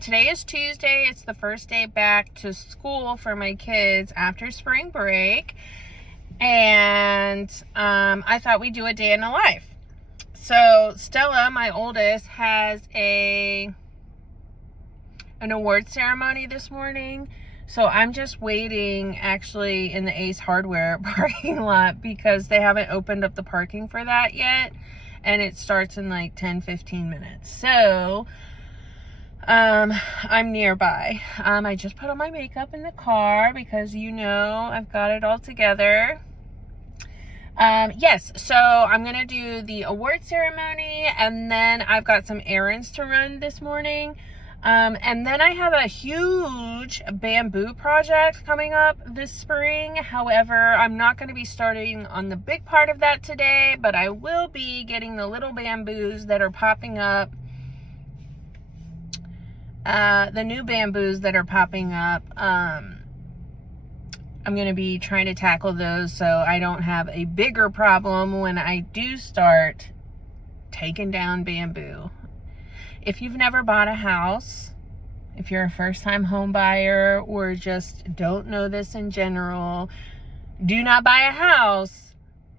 Today is Tuesday. It's the first day back to school for my kids after spring break. And I thought we'd do a day in the life. So Stella, my oldest, has an award ceremony this morning. So I'm just waiting actually in the Ace Hardware parking lot because they haven't opened up the parking for that yet. And it starts in like 10-15 minutes. So I'm nearby. I just put on my makeup in the car because I've got it all together. Yes, so I'm gonna do the award ceremony, and then I've got some errands to run this morning. And then I have a huge bamboo project coming up this spring. However, I'm not going to be starting on the big part of that today, but I will be getting the little bamboos that are popping up. The new bamboos that are popping up. I'm going to be trying to tackle those so I don't have a bigger problem when I do start taking down bamboo. If you've never bought a house, if you're a first-time home buyer or just don't know this in general, do not buy a house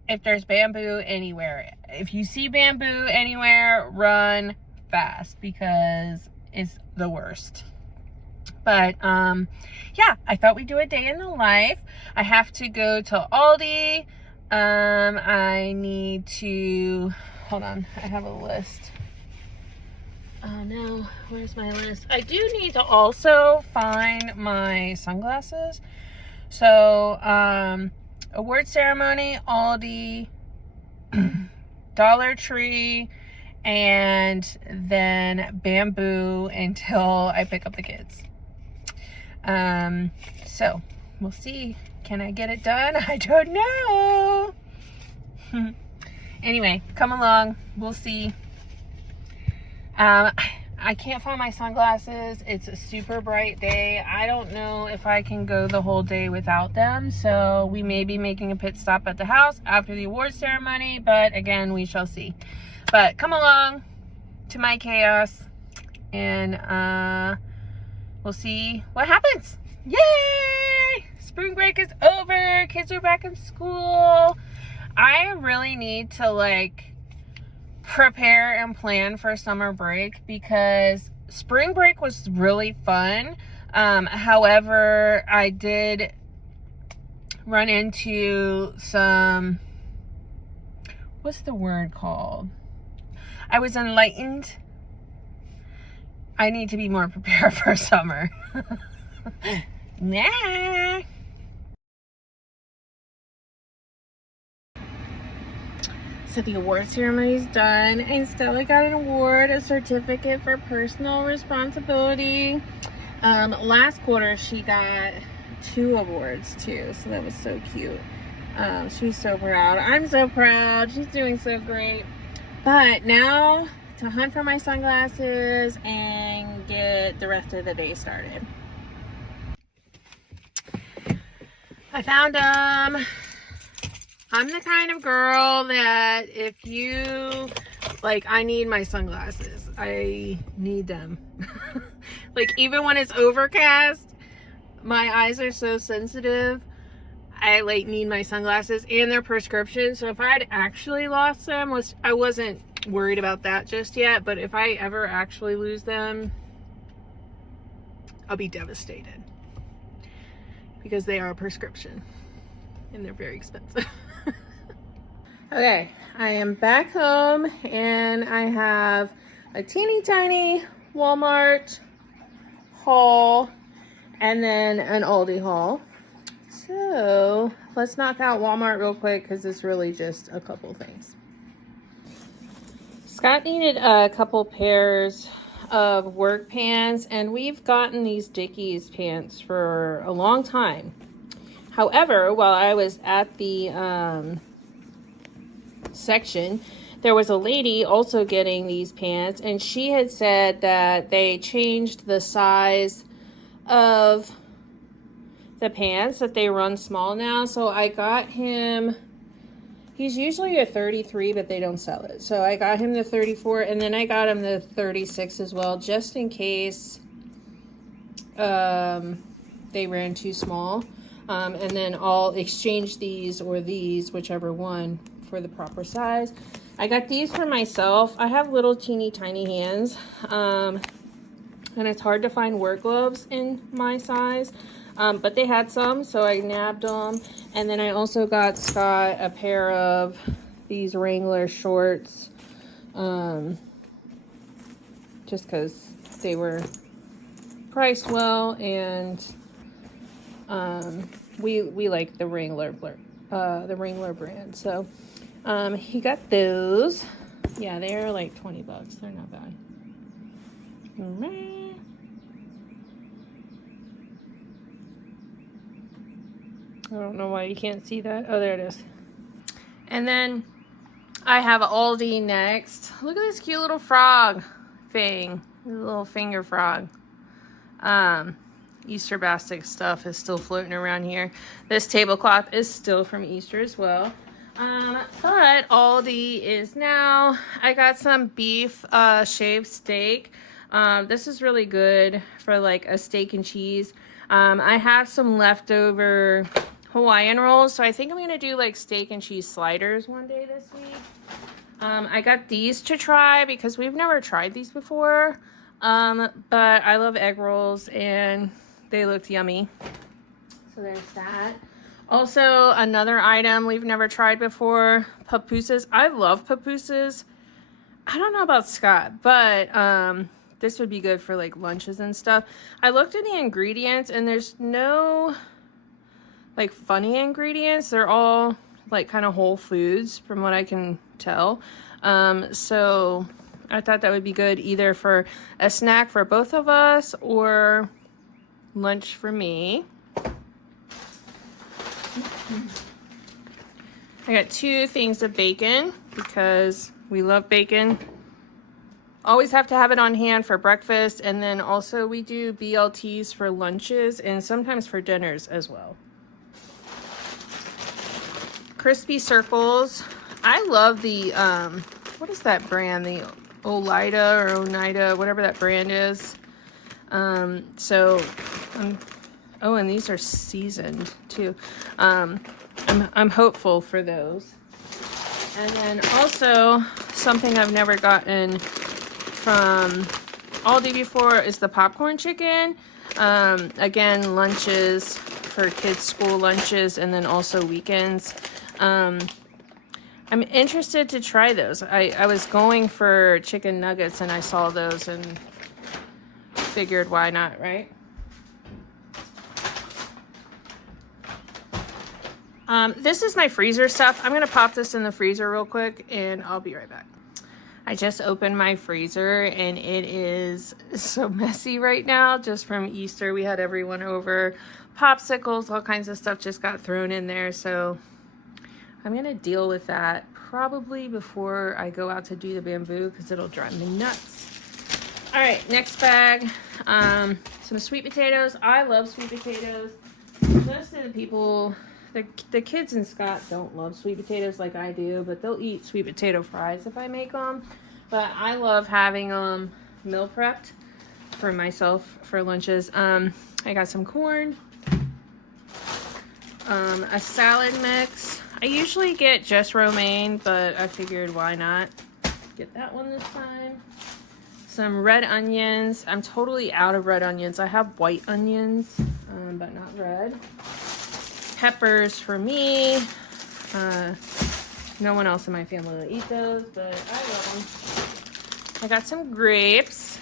if there's bamboo anywhere. If you see bamboo anywhere, run fast because it's the worst. But yeah, I thought we'd do a day in the life. I have to go to Aldi. I need to, hold on, I have a list. Oh no, where's my list? I do need to also find my sunglasses. So, award ceremony, Aldi, Dollar Tree, and then bamboo until I pick up the kids. So we'll see. Can I get it done? I don't know. Anyway, come along. We'll see. I can't find my sunglasses. It's a super bright day. I don't know if I can go the whole day without them. So we may be making a pit stop at the house after the award ceremony, but again, we shall see. But come along to my chaos and we'll see what happens. Yay! Spring break is over. Kids are back in school. I really need to prepare and plan for summer break because spring break was really fun. However, I did run into some, what's the word called? I was enlightened. I need to be more prepared for summer. Nah. So the award ceremony is done, and Stella got an award, a certificate for personal responsibility. Last quarter she got 2 awards too, so that was so cute. She's so proud. I'm so proud. She's doing so great. But now to hunt for my sunglasses and get the rest of the day started. I found them. I'm the kind of girl that if you, I need my sunglasses. I need them. Even when it's overcast, my eyes are so sensitive. I, need my sunglasses and they're prescription. So if I had actually lost them, I wasn't worried about that just yet. But if I ever actually lose them, I'll be devastated. Because they are a prescription. And they're very expensive. Okay, I am back home and I have a teeny tiny Walmart haul and then an Aldi haul. So let's knock out Walmart real quick because it's really just a couple things. Scott needed a couple pairs of work pants, and we've gotten these Dickies pants for a long time. However, while I was at the section, there was a lady also getting these pants, and she had said that they changed the size of the pants, that they run small now. So I got him, he's usually a 33, but they don't sell it. So I got him the 34, and then I got him the 36 as well, just in case they ran too small. And then I'll exchange these or these, whichever one, for the proper size. I got these for myself. I have little teeny tiny hands, and it's hard to find work gloves in my size, but they had some, so I nabbed them. And then I also got Scott a pair of these Wrangler shorts, just because they were priced well, and we like the Wrangler brand. So he got those. Yeah, they're like 20 bucks. They're not bad. I don't know why you can't see that. Oh, there it is. And then I have Aldi next. Look at this cute little frog thing. The little finger frog. Easter basket stuff is still floating around here. This tablecloth is still from Easter as well. But Aldi is now. I got some beef shaved steak. This is really good for like a steak and cheese. I have some leftover Hawaiian rolls, so I think I'm gonna do like steak and cheese sliders one day this week. I got these to try because we've never tried these before. But I love egg rolls and they looked yummy. So there's that. Also, another item we've never tried before, pupusas. I love pupusas. I don't know about Scott, but this would be good for like lunches and stuff. I looked at the ingredients and there's no like funny ingredients. They're all like kind of whole foods from what I can tell. So I thought that would be good either for a snack for both of us or lunch for me. I got 2 things of bacon because we love bacon. Always have to have it on hand for breakfast, and then also we do BLTs for lunches and sometimes for dinners as well. Crispy Circles. I love the, what is that brand? The Olida or Oneida, whatever that brand is. Oh, and these are seasoned too. I'm hopeful for those. And then also something I've never gotten from Aldi before is the popcorn chicken. Again, lunches for kids' school lunches, and then also weekends. I'm interested to try those. I was going for chicken nuggets and I saw those and figured why not, right? This is my freezer stuff. I'm gonna pop this in the freezer real quick and I'll be right back. I just opened my freezer and it is so messy right now, just from Easter. We had everyone over, popsicles, all kinds of stuff just got thrown in there. So I'm gonna deal with that probably before I go out to do the bamboo because it'll drive me nuts. All right, next bag, some sweet potatoes. I love sweet potatoes. Most of the people, the kids in Scott don't love sweet potatoes like I do, but they'll eat sweet potato fries if I make them. But I love having them meal prepped for myself for lunches. I got some corn, a salad mix. I usually get just romaine, but I figured why not get that one this time. Some red onions. I'm totally out of red onions. I have white onions, but not red. Peppers for me. No one else in my family will eat those, but I love them. I got some grapes.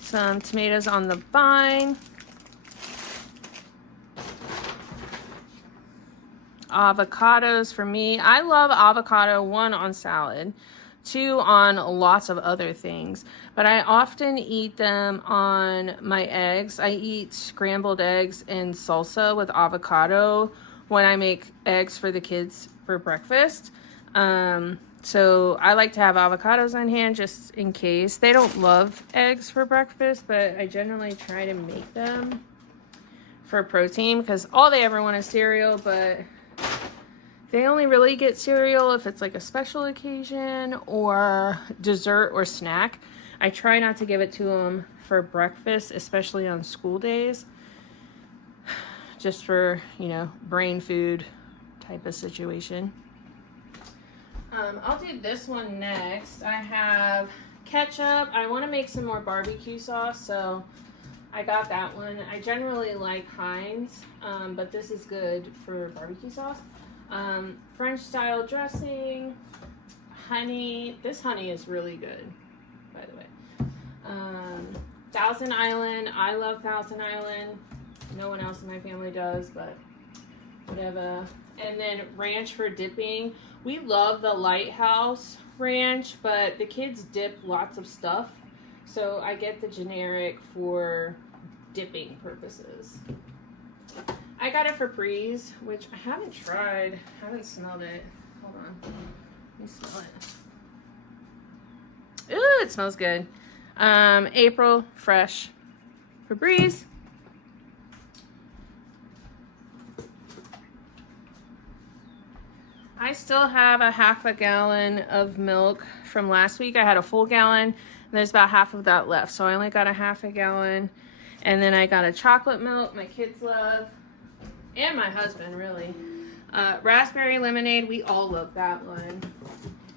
Some tomatoes on the vine. Avocados for me. I love avocado, 1 on salad, 2 on lots of other things, but I often eat them on my eggs. I eat scrambled eggs and salsa with avocado when I make eggs for the kids for breakfast. So I like to have avocados on hand just in case. They don't love eggs for breakfast, but I generally try to make them for protein because all they ever want is cereal, but they only really get cereal if it's like a special occasion or dessert or snack. I try not to give it to him for breakfast, especially on school days, just for, you know, brain food type of situation. I'll do this one next. I have ketchup. I want to make some more barbecue sauce, so I got that one. I generally like Heinz, but this is good for barbecue sauce. French style dressing, honey. This honey is really good, by the way. Thousand Island. I love Thousand Island. No one else in my family does, but whatever. And then ranch for dipping. We love the Lighthouse ranch, but the kids dip lots of stuff, so I get the generic for dipping purposes. I got a Febreze, which I haven't tried. I haven't smelled it. Hold on. Let me smell it. Ooh, it smells good. April Fresh Febreze. I still have a half a gallon of milk from last week. I had a full gallon, and there's about half of that left. So I only got a half a gallon. And then I got a chocolate milk my kids love, and my husband, really. Raspberry lemonade, we all love that one.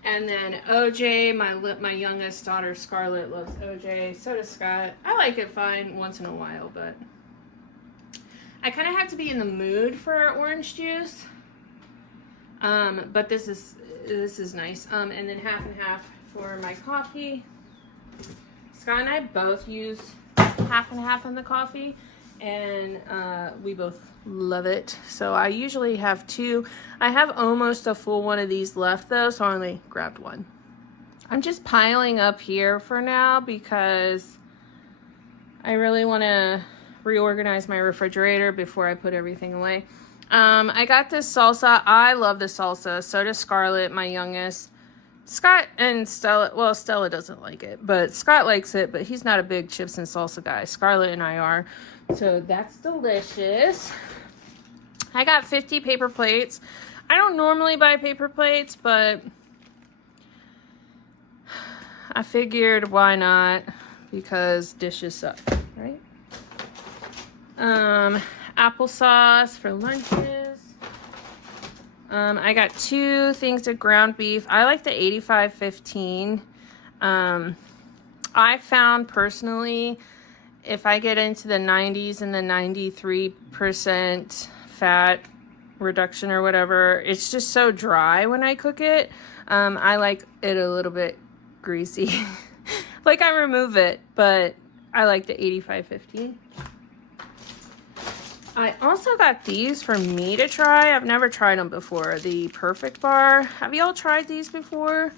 And then OJ, my youngest daughter, Scarlett, loves OJ. So does Scott. I like it fine once in a while, but I kind of have to be in the mood for orange juice. But this is nice. And then half and half for my coffee. Scott and I both use half and half in the coffee, and we both love it. So I usually have two. I have almost a full one of these left though, so I only grabbed one. I'm just piling up here for now because I really want to reorganize my refrigerator before I put everything away. I got this salsa. I love the salsa. So does Scarlett, my youngest. Scott and Stella, well, Stella doesn't like it, but Scott likes it, but he's not a big chips and salsa guy. Scarlett and I are. So that's delicious. I got 50 paper plates. I don't normally buy paper plates, but I figured why not, because dishes suck, right? Applesauce for lunches. I got 2 things of ground beef. I like the 85-15. I found personally, if I get into the 90s and the 93% fat reduction or whatever, it's just so dry when I cook it. I like it a little bit greasy. Like I remove it, but I like the 85-15. I also got these for me to try. I've never tried them before. The Perfect Bar. Have you all tried these before?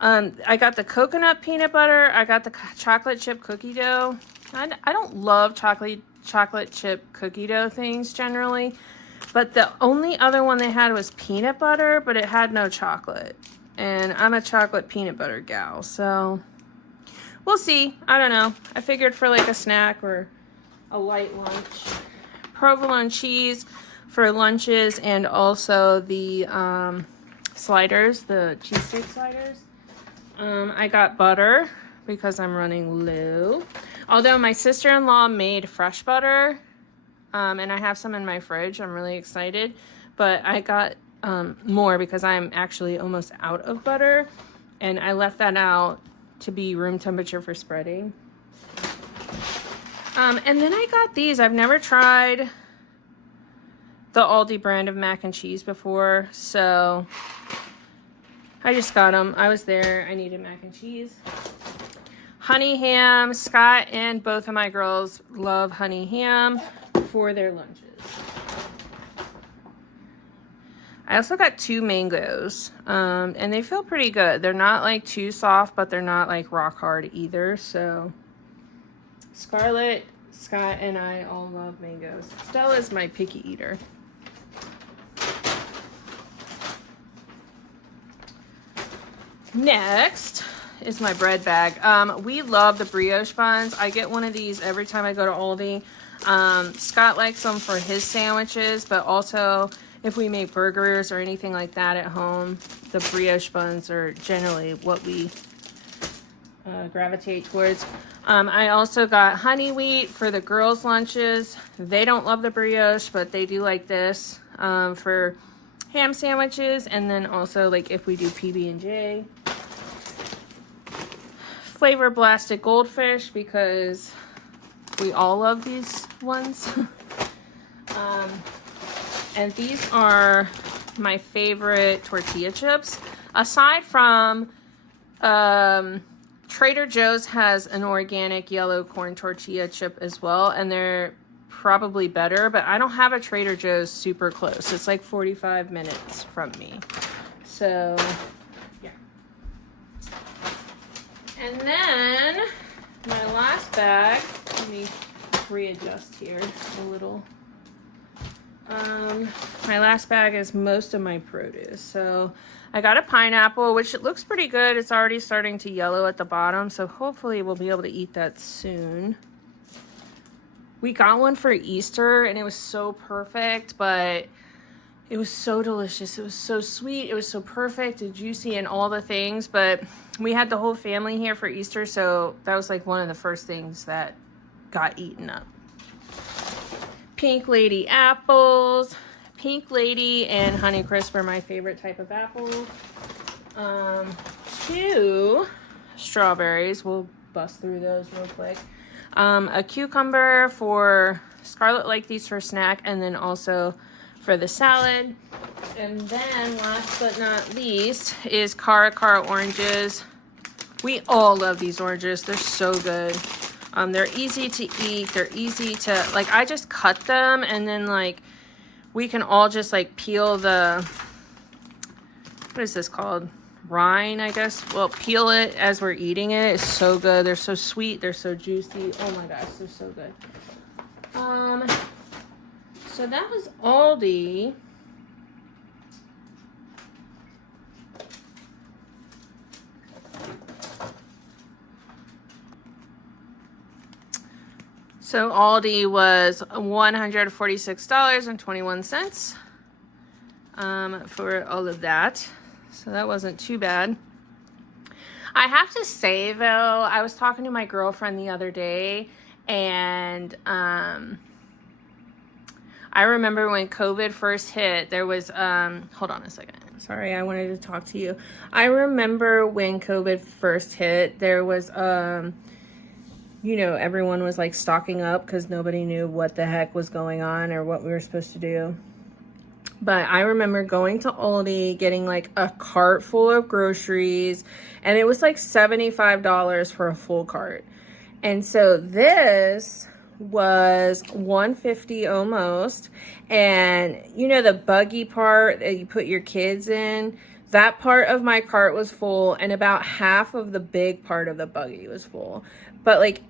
I got the coconut peanut butter. I got the chocolate chip cookie dough. I don't love chocolate chip cookie dough things generally. But the only other one they had was peanut butter, but it had no chocolate. And I'm a chocolate peanut butter gal. So we'll see. I don't know. I figured for like a snack or a light lunch. Provolone cheese for lunches, and also the sliders, the cheesesteak sliders. I got butter because I'm running low. Although my sister-in-law made fresh butter, and I have some in my fridge. I'm really excited. But I got more because I'm actually almost out of butter, and I left that out to be room temperature for spreading. And then I got these. I've never tried the Aldi brand of mac and cheese before, so I just got them. I was there. I needed mac and cheese. Honey ham. Scott and both of my girls love honey ham for their lunches. I also got 2 mangoes, and they feel pretty good. They're not like too soft, but they're not like rock hard either, so Scarlett, Scott, and I all love mangoes. Stella's my picky eater. Next is my bread bag. We love the brioche buns. I get one of these every time I go to Aldi. Scott likes them for his sandwiches, but also if we make burgers or anything like that at home, the brioche buns are generally what we gravitate towards. I also got honey wheat for the girls' lunches. They don't love the brioche, but they do like this for ham sandwiches. And then also like if we do PB&J. Flavor blasted goldfish because we all love these ones. And these are my favorite tortilla chips. Aside from Trader Joe's has an organic yellow corn tortilla chip as well, and they're probably better, but I don't have a Trader Joe's super close. It's like 45 minutes from me. So, yeah. And then my last bag, let me readjust here a little. My last bag is most of my produce. So I got a pineapple, which it looks pretty good. It's already starting to yellow at the bottom, so hopefully we'll be able to eat that soon. We got one for Easter and it was so perfect, but it was so delicious. It was so sweet. It was so perfect and juicy and all the things, but we had the whole family here for Easter, so that was like one of the first things that got eaten up. Pink Lady apples. Pink Lady and Honeycrisp are my favorite type of apples. 2 strawberries. We'll bust through those real quick. A cucumber for Scarlett, like these for snack, and then also for the salad. And then last but not least is Cara oranges. We all love these oranges. They're so good. They're easy to eat. They're easy to, like, I just cut them and then, like, we can all just, like, peel the, what is this called? Rind, I guess. Well, peel it as we're eating it. It's so good. They're so sweet. They're so juicy. Oh, my gosh. They're so good. So that was Aldi. So Aldi was $146.21 for all of that. So that wasn't too bad. I have to say though, I was talking to my girlfriend the other day, and I remember when COVID first hit, there was, hold on a second. Sorry, I wanted to talk to you. I remember when COVID first hit, there was, you know, everyone was like stocking up because nobody knew what the heck was going on or what we were supposed to do. But I remember going to Aldi, getting like a cart full of groceries, and it was like $75 for a full cart. And so this was $150 almost. And you know, the buggy part that you put your kids in, that part of my cart was full, and about half of the big part of the buggy was full. But like,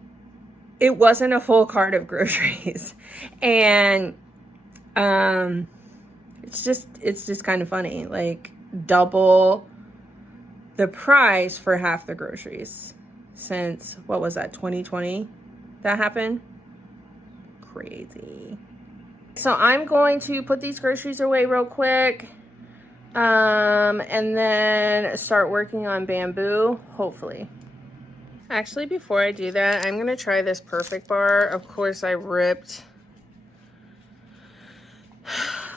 it wasn't a full cart of groceries. And it's just kind of funny, like double the price for half the groceries since, what was that, 2020 that happened? Crazy. So I'm going to put these groceries away real quick, and then start working on bamboo, hopefully. Actually, before I do that, I'm gonna try this Perfect Bar. Of course, I ripped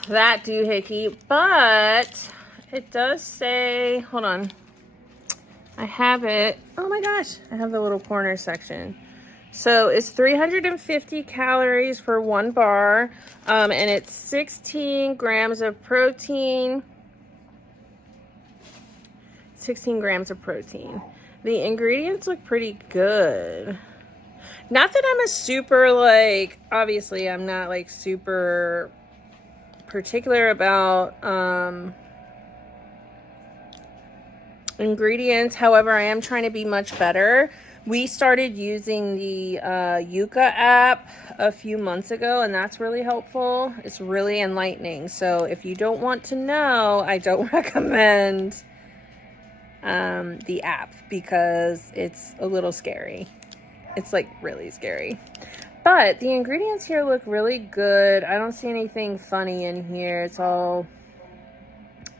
that doohickey, but it does say, hold on, I have it. Oh my gosh, I have the little corner section. So it's 350 calories for one bar, and it's 16 grams of protein. 16 grams of protein. The ingredients look pretty good. Not that I'm a super, like, obviously I'm not like super particular about ingredients. However, I am trying to be much better. We started using the Yuka app a few months ago, and that's really helpful. It's really enlightening. So if you don't want to know, I don't recommend the app because it's a little scary. It's like really scary. But the ingredients here look really good. I don't see anything funny in here. It's all,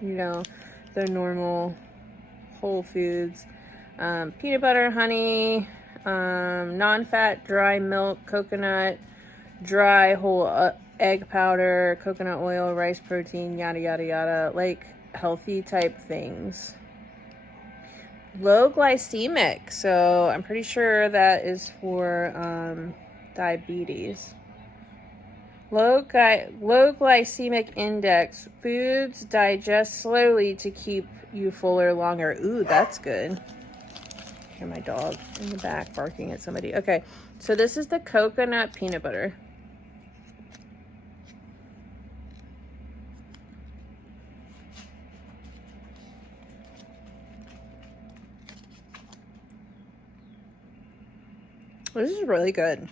you know, the normal Whole Foods. Peanut butter, honey, non-fat, dry milk, coconut, dry whole egg powder, coconut oil, rice protein, yada, yada, yada. Like healthy type things. Low glycemic. So I'm pretty sure that is for diabetes. Low glycemic index. Foods digest slowly to keep you fuller longer. Ooh, that's good. Hear my dog in the back barking at somebody. Okay, so this is the coconut peanut butter. This is really good.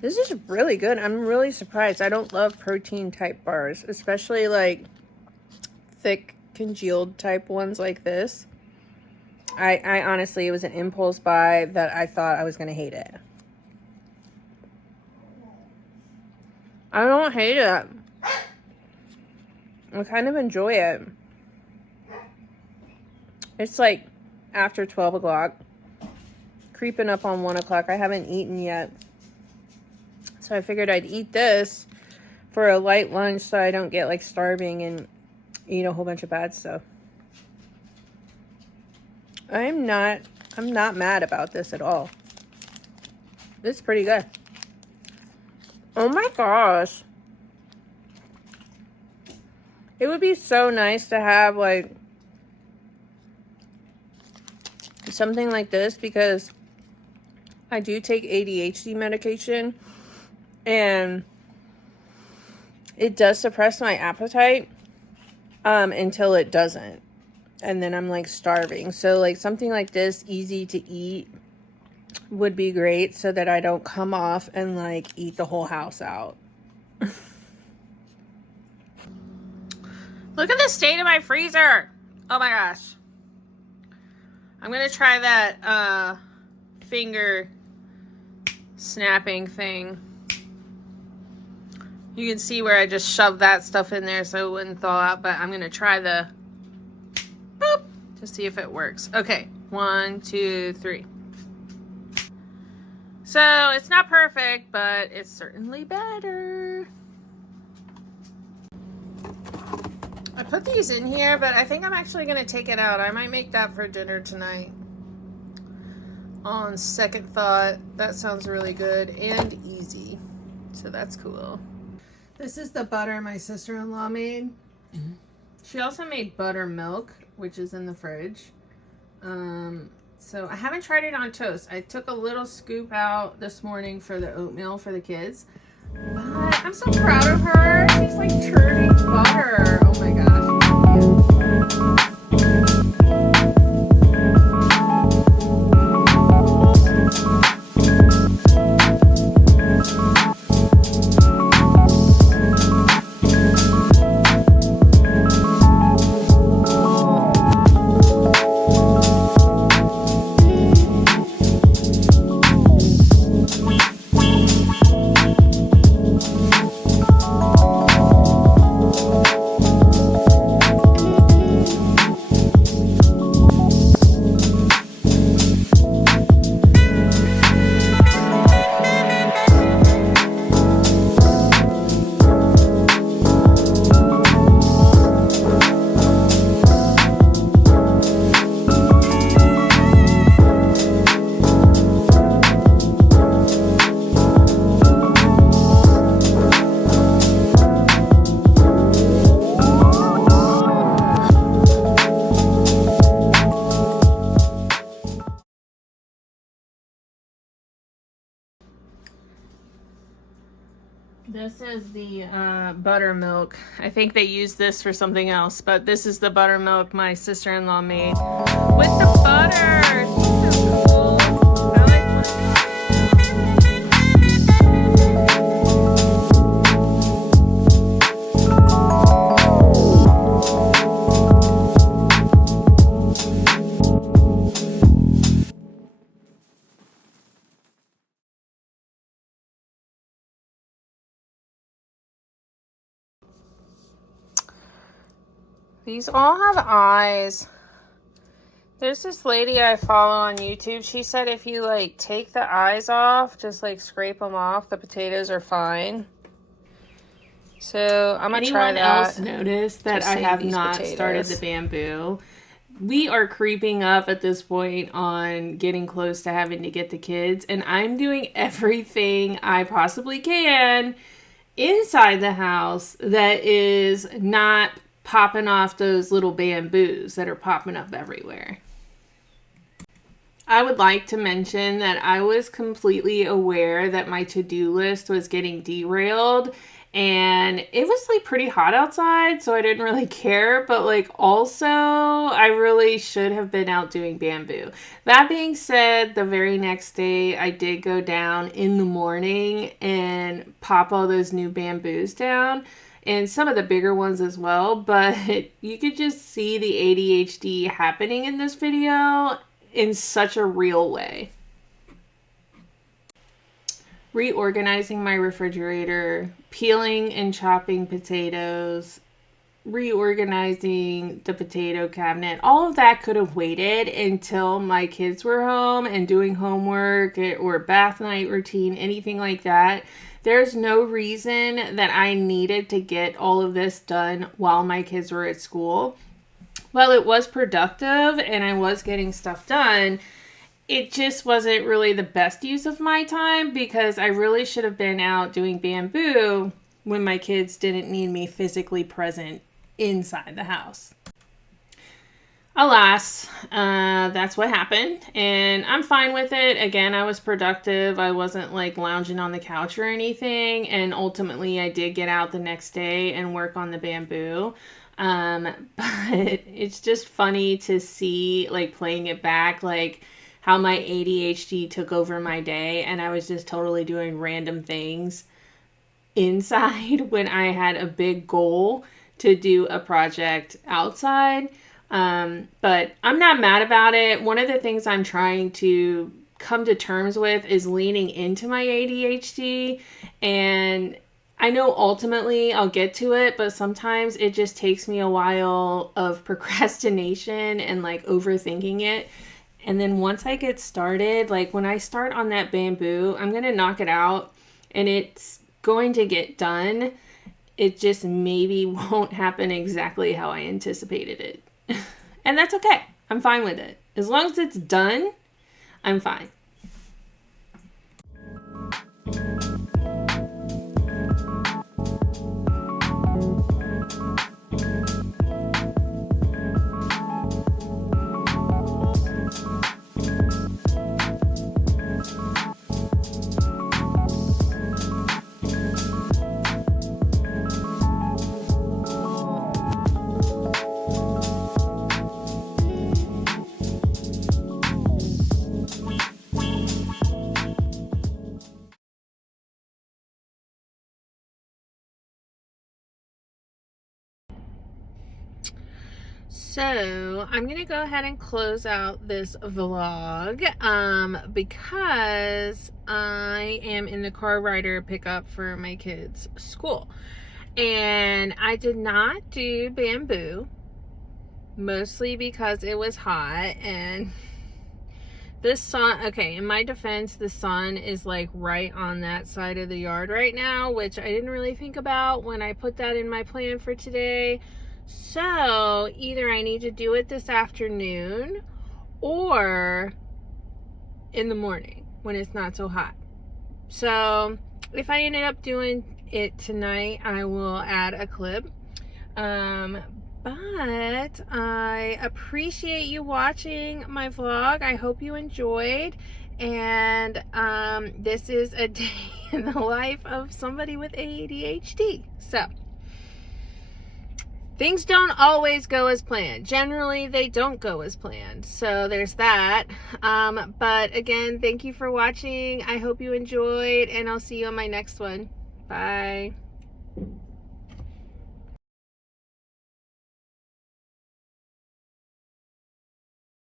This is really good. I'm really surprised. I don't love protein type bars, especially like thick congealed type ones like this. I honestly, it was an impulse buy that I thought I was going to hate it. I don't hate it. I kind of enjoy it. It's like after 12 o'clock, creeping up on 1 o'clock. I haven't eaten yet. So I figured I'd eat this for a light lunch so I don't get like starving and eat a whole bunch of bad stuff. I'm not mad about this at all. It's pretty good. Oh my gosh. It would be so nice to have like something like this because I do take ADHD medication and it does suppress my appetite until it doesn't. And then I'm like starving. So like something like this, easy to eat, would be great so that I don't come off and like eat the whole house out. Look at the state of my freezer. Oh my gosh. I'm gonna try that finger snapping thing. You can see where I just shoved that stuff in there so it wouldn't thaw out, but I'm gonna try the boop to see if it works. Okay, 1, 2, 3. So it's not perfect, but it's certainly better. I put these in here, but I think I'm actually gonna take it out. I might make that for dinner tonight. On second thought, that sounds really good and easy. So that's cool. This is the butter my sister-in-law made. Mm-hmm. She also made buttermilk, which is in the fridge. So I haven't tried it on toast. I took a little scoop out this morning for the oatmeal for the kids. But I'm so proud of her. She's like churning butter. Oh my gosh. This is the buttermilk. I think they use this for something else, but this is the buttermilk my sister-in-law made with the butter. She's so cool. I like These all have eyes. There's this lady I follow on YouTube. She said if you like take the eyes off, just like scrape them off, the potatoes are fine. So I'm gonna try that. Anyone else notice that I have not started the bamboo? We are creeping up at this point on getting close to having to get the kids, and I'm doing everything I possibly can inside the house that is not popping off those little bamboos that are popping up everywhere. I would like to mention that I was completely aware that my to-do list was getting derailed, and it was like pretty hot outside, so I didn't really care, but like also I really should have been out doing bamboo. That being said, the very next day I did go down in the morning and pop all those new bamboos down, and some of the bigger ones as well, but you could just see the ADHD happening in this video in such a real way. Reorganizing my refrigerator, peeling and chopping potatoes, reorganizing the potato cabinet, all of that could have waited until my kids were home and doing homework or bath night routine, anything like that. There's no reason that I needed to get all of this done while my kids were at school. While it was productive and I was getting stuff done, it just wasn't really the best use of my time because I really should have been out doing bamboo when my kids didn't need me physically present inside the house. Alas, that's what happened, and I'm fine with it. Again, I was productive. I wasn't like lounging on the couch or anything, and ultimately I did get out the next day and work on the bamboo. But it's just funny to see, like, playing it back, like how my ADHD took over my day and I was just totally doing random things inside when I had a big goal to do a project outside. But I'm not mad about it. One of the things I'm trying to come to terms with is leaning into my ADHD, and I know ultimately I'll get to it, but sometimes it just takes me a while of procrastination and like overthinking it. And then once I get started, like when I start on that bamboo, I'm going to knock it out and it's going to get done. It just maybe won't happen exactly how I anticipated it. And that's okay. I'm fine with it. As long as it's done, I'm fine. So I'm going to go ahead and close out this vlog because I am in the car rider pickup for my kids' school. And I did not do bamboo, mostly because it was hot and the sun, okay, in my defense, the sun is like right on that side of the yard right now, which I didn't really think about when I put that in my plan for today. So either I need to do it this afternoon or in the morning when it's not so hot. So if I ended up doing it tonight, I will add a clip. But I appreciate you watching my vlog. I hope you enjoyed. And this is a day in the life of somebody with ADHD. So things don't always go as planned. Generally, they don't go as planned. So there's that. But again, thank you for watching. I hope you enjoyed, and I'll see you on my next one. Bye.